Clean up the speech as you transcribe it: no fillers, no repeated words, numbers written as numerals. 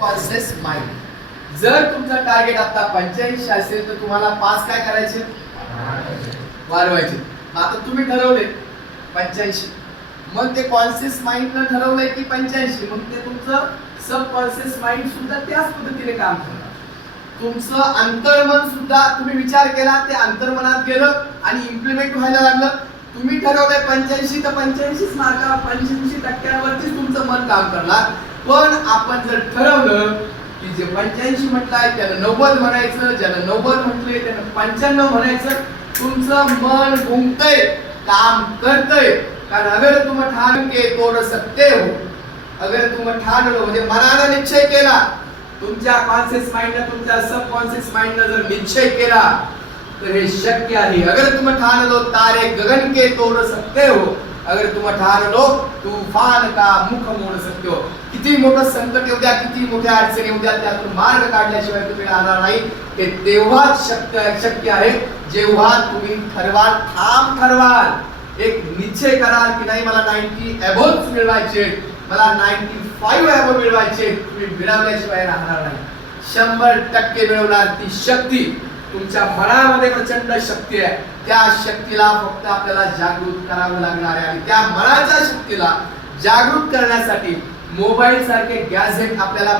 Conscious mind. जर तुमचा target आता 85 असेल तर तुम्हाला 5 काय करायचे? वाढवायचे। आता तुम्ही ठरवले 85, मग ते कॉन्शियस माइंडनं ठरवलंय की 85, मग ते तुमचं सबकॉन्शियस माइंड सुद्धा त्याच पद्धतीने काम करणार। तुमचं अंतर्मन सुद्धा तुम्ही विचार केला, ते अंतर्मनात गेलं आणि इम्प्लिमेंट व्हायला लागलं। तुम्ही ठरवलंय 85 तर 85 मार्का 85% तुमचं मन काम करणार। पण आपण जर ठरवलं की जे 85 म्हटलंय त्याला 90 म्हणायचं, ज्याला 90 म्हटलंय त्याला 95 म्हणायचं, तुमचं मन घुमतंय, काम करतंय। कारण अगर तुम ठान के तोड़ सकते हो, अगर तुम ठान लो म्हणजे मनाने निश्चय केला, तुमच्या कॉन्शियस माइंडने तुमच्या सबकॉन्शियस माइंडने जर निश्चय केला तर हे शक्य आहे। अगर तुम ठान लो तारे गगन के तोड़ सकते हो, अगर तुम ठान लो तूफान का मुख मोड सकते हो। किती मोठं संकट येऊ द्या, किती मोठ्या अडचणी येऊ द्या, त्यातून मार्ग काढल्याशिवाय तुम्ही राहणार नाही। हे तेव्हाच शक्य आहे जेव्हा तुम्ही ठरवाल, ठाम ठरवाल, एक निश्चय कराल की नाही मला 90 अबोव्ह मिळवायचे, मला 95 अबोव्ह मिळवायचे। तुम्ही मिळवल्याशिवाय राहणार नाही। 100% मिळवणार। ती शक्ती तुमच्या मनामध्ये प्रचंड शक्ती आहे। त्या शक्तीला फक्त आपल्याला जागृत करावं लागणार आहे आणि त्या मनाच्या शक्तीला जागृत करण्यासाठी मोबाईल सारखे गॅजेट आपल्याला